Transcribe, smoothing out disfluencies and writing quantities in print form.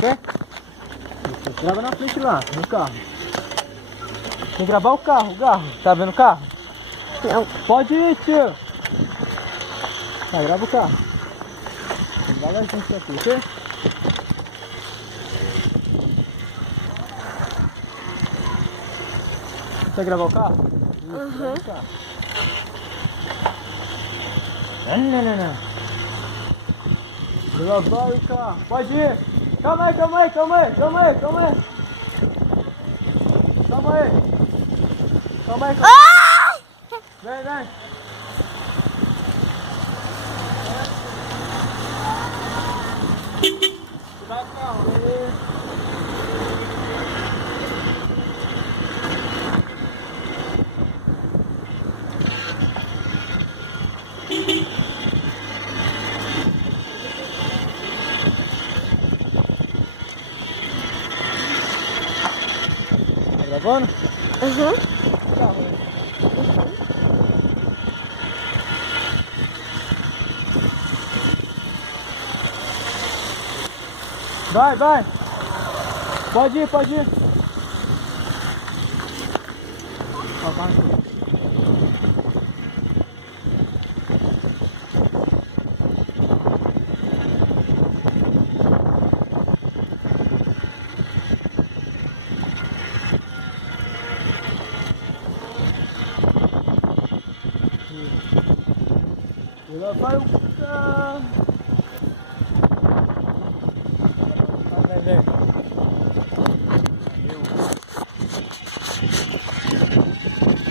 Quer? Grava na frente lá, no carro. Tem que gravar o carro, Tá vendo o carro? Não. Pode ir, tio. Tá, grava o carro. Grava a gente aqui, ok? Quer gravar o carro? Uhum. Não. Gravar o carro. Pode ir. Calma aí. Calma aí. Ah! Vem. Tirar o carro aí. Tá gravando? Uhum. Carro aí. Vai. Pode ir. Ó, o carro aqui. E lá vai o carro. Vem.